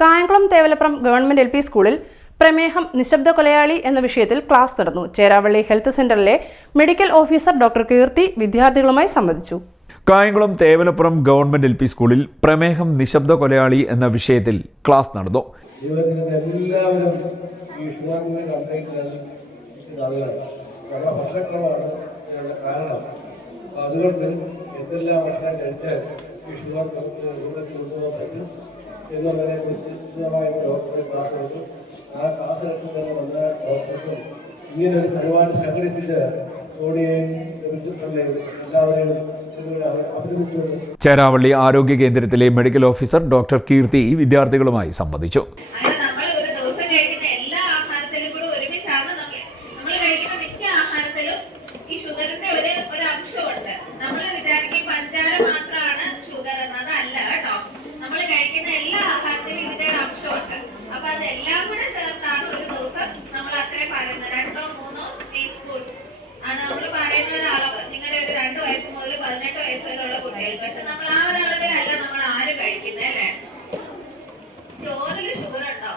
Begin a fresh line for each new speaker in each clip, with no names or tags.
Kayamkulam Thevalappuram government L P സ്കൂളിൽ പ്രമേഹം നിശബ്ദ കൊലയാളി എന്ന വിഷയത്തിൽ ക്ലാസ് നടന്നു. ചേരാവള്ളി ഹെൽത്ത് സെന്ററിലെ മെഡിക്കൽ ഓഫീസർ ഡോക്ടർ കീർത്തി വിദ്യാർത്ഥികളുമായി സംവദിച്ചു.
Kayamkulam Thevalappuram government L P സ്കൂളിൽ പ്രമേഹം നിശബ്ദ കൊലയാളി എന്ന വിഷയത്തിൽ ക്ലാസ് നടന്നു.
അതുകൊണ്ട് എന്തെല്ലാം ഭക്ഷണം കഴിച്ചാൽ ഈ ഷുഗർ കൊണ്ടുപോകാൻ പറ്റും? എന്നുള്ളതിനെ കുറിച്ച് വിശദമായ ഡോക്ടറെ ക്ലാസ് എടുത്തു. ആ ക്ലാസ് എടുക്കുന്നതിന് വന്ന ഡോക്ടർക്കും ഇങ്ങനെ ഒരു പരിപാടി സംഘടിപ്പിച്ച് സോണിയെയും എല്ലാവരെയും
ചേരാവള്ളി ആരോഗ്യ കേന്ദ്രത്തിലെ മെഡിക്കൽ ഓഫീസർ ഡോക്ടർ കീർത്തി വിദ്യാർത്ഥികളുമായി സംവദിച്ചു
അങ്ങനെ നമ്മൾ ഒരു ദിവസം കഴിക്കുന്ന എല്ലാ ആഹാരത്തിലും കൂടെ ഒരുമിച്ചാണ് നമ്മൾ നമ്മൾ കഴിക്കുന്ന മിക്ക ആഹാരത്തിലും ഈ ഷുഗറിന്റെ ഒരു ഒരു അംശമുണ്ട് നമ്മൾ വിചാരിക്കും പഞ്ചാര മാത്രമാണ് ഷുഗർ എന്ന് അതല്ല കേട്ടോ നമ്മൾ കഴിക്കുന്ന എല്ലാ ആഹാരത്തിലും ഇതിന്റെ ഒരു അംശമുണ്ട് അപ്പൊ അതെല്ലാം കൂടെ ചേർത്താണ് ഒരു ദിവസം നമ്മൾ അത്രയും പറയുന്നത് രണ്ടോ മൂന്നോ ടീസ്പൂൺ ആണ് നമ്മൾ പറയുന്ന ഒരു അളവ് നിങ്ങളുടെ ഒരു രണ്ട് വയസ്സ് മുതൽ പതിനെട്ട് വയസ്സ് വരെയുള്ള കുട്ടികൾക്ക്. പക്ഷെ നമ്മൾ ആ ഒരു അളവിലല്ല നമ്മൾ ആര് കഴിക്കുന്നത് അല്ലേ? ചോറിൽ ഷുഗർ ഉണ്ടോ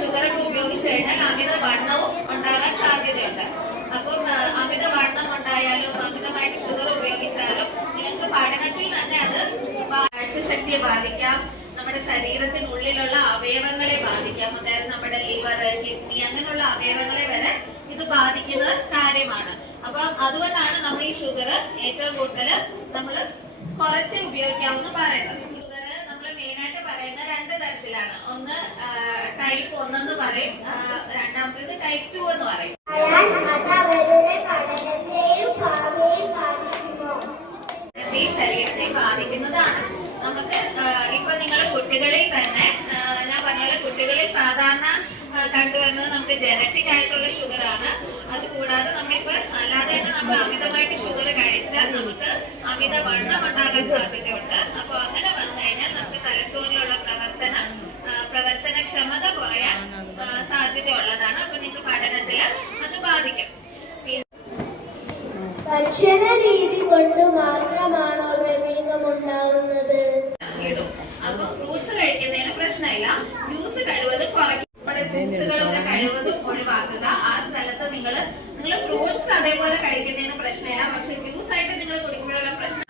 ഷുഗർ ഒക്കെ ഉപയോഗിച്ച് കഴിഞ്ഞാൽ അമിത വണ്ണവും ഉണ്ടാകാൻ സാധ്യതയുണ്ട്. അപ്പം അമിത വണ്ണം ഉണ്ടായാലും അമിതമായിട്ട് ഷുഗർ ഉപയോഗിച്ചാലും നിങ്ങൾക്ക് പഠനത്തിൽ തന്നെ അത് കാഴ്ചശക്തിയെ ബാധിക്കാം. നമ്മുടെ ശരീരത്തിനുള്ളിലുള്ള അവയവങ്ങളെ ബാധിക്കാം. അതായത് നമ്മുടെ ലിവർ കിഡ്നി അങ്ങനെയുള്ള അവയവങ്ങളെ വരെ അപ്പം അതുകൊണ്ടാണ് നമ്മൾ ഈ ഷുഗർ ഏറ്റവും കൂടുതൽ നമ്മൾ കുറച്ച് ഉപയോഗിക്കാമെന്ന് പറയുന്നത്. ഷുഗർ നമ്മൾ മെയിനായിട്ട് പറയുന്ന രണ്ട് തരത്തിലാണ്. ഒന്ന് ടൈപ്പ് ഒന്നെന്ന് പറയും. രണ്ടാമത്തേത് ടൈപ്പ് ടു എന്ന് പറയും. ശരീരത്തെ ബാധിക്കുന്നതാണ്. നമുക്ക് ഇപ്പൊ നിങ്ങൾ കുട്ടികളിൽ തന്നെ ഞാൻ പറഞ്ഞ പോലെ കുട്ടികളിൽ സാധാരണ കണ്ടുവരുന്നത് നമുക്ക് ജനറ്റിക് ആയിട്ടുള്ള ഷുഗർ ആണ് അത് കൂടാതെ നമ്മളിപ്പോ അല്ലാതെ തന്നെ നമ്മൾ അമിതമായിട്ട് ഷുഗർ കഴിച്ചാൽ നമുക്ക് അമിത വണ്ണം ഉണ്ടാകാൻ സാധ്യതയുണ്ട് അപ്പൊ അങ്ങനെ വന്നു കഴിഞ്ഞാൽ നമുക്ക് തലച്ചോറിലുള്ള പ്രവർത്തനം ആ, പ്രവർത്തനക്ഷമത കുറയാൻ സാധ്യത ഉള്ളതാണ് അപ്പൊ നിങ്ങൾക്ക് പഠനത്തിൽ അത് ബാധിക്കും.
ഭക്ഷണ രീതി കൊണ്ട് മാത്രമാണോ പ്രമേഹം ഉണ്ടാകുന്നത്
അപ്പൊ ഫ്രൂട്ട്സ് കഴിക്കുന്നതിന് പ്രശ്നമില്ല. ജ്യൂസ് കഴിവത് കുറയ്ക്കും. ജ്യൂസുകളൊക്കെ കഴിവതും ഒഴിവാക്കുക. ആ സ്ഥലത്ത് നിങ്ങൾ നിങ്ങൾ ഫ്രൂട്ട്സ് അതേപോലെ കഴിക്കുന്നതിന് പ്രശ്നമില്ല. പക്ഷെ ജ്യൂസ് ആയിട്ട് നിങ്ങൾ കുടിക്കുമ്പോഴുള്ള പ്രശ്നം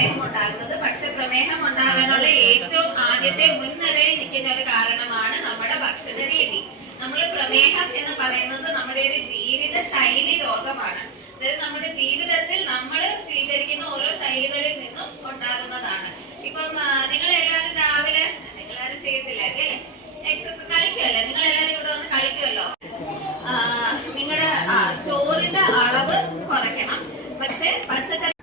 പ്രമേഹം ഉണ്ടാകുന്നത് പക്ഷെ പ്രമേഹം ഉണ്ടാകാനുള്ള ഏറ്റവും ആദ്യത്തെ മുൻനിരയിൽ നിൽക്കുന്ന ഒരു കാരണമാണ് നമ്മുടെ ഭക്ഷണ രീതി നമ്മൾ പ്രമേഹം എന്ന് പറയുന്നത് നമ്മുടെ ഒരു ജീവിത ശൈലി രോഗമാണ്. അതായത് നമ്മുടെ ജീവിതത്തിൽ നമ്മൾ സ്വീകരിക്കുന്ന ഓരോ ശൈലികളിൽ നിന്നും ഉണ്ടാകുന്നതാണ്. ഇപ്പം നിങ്ങൾ എല്ലാവരും രാവിലെ നിങ്ങളാരും ചെയ്യത്തില്ല അല്ലേ? എക്സസൈസ് കളിക്കുമല്ലേ നിങ്ങൾ എല്ലാവരും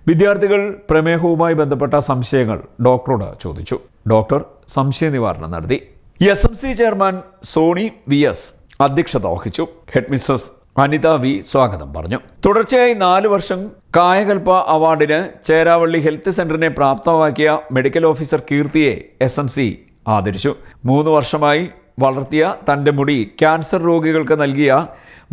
വിദ്യാർത്ഥികൾ പ്രമേഹവുമായി ബന്ധപ്പെട്ട സംശയങ്ങൾ ഡോക്ടറോട് ചോദിച്ചു. ഡോക്ടർ സംശയ നിവാരണം നടത്തി. S M C chairman Soni V S അധ്യക്ഷത വഹിച്ചു. ഹെഡ്മിസ്ട്രസ് അനിത വി സ്വാഗതം പറഞ്ഞു. തുടർച്ചയായി നാല് വർഷം കായകൽപ അവാർഡിന് ചേരാവള്ളി ഹെൽത്ത് സെന്ററിനെ പ്രാപ്തമാക്കിയ മെഡിക്കൽ ഓഫീസർ കീർത്തിയെ എസ് ആദരിച്ചു. മൂന്ന് വർഷമായി വളർത്തിയ തന്റെ മുടി ക്യാൻസർ രോഗികൾക്ക് നൽകിയ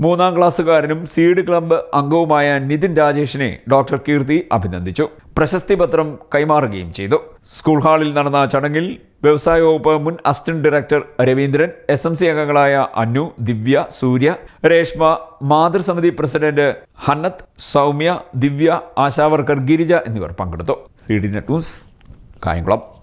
മൂന്നാം ക്ലാസ്സുകാരനും സീഡ് ക്ലബ്ബ് അംഗവുമായ നിതിൻ രാജേഷിനെ ഡോക്ടർ കീർത്തി അഭിനന്ദിച്ചു. പ്രശസ്തി പത്രം കൈമാറുകയും ചെയ്തു. സ്കൂൾ ഹാളിൽ നടന്ന ചടങ്ങിൽ വ്യവസായ വകുപ്പ് മുൻ assistant director Raveendran S M C അംഗങ്ങളായ Annu Divya Surya Reshma മാതൃസമിതി president Hannath Soumya Divya ASHA worker Girija എന്നിവർ പങ്കെടുത്തു. C D net news Kayamkulam.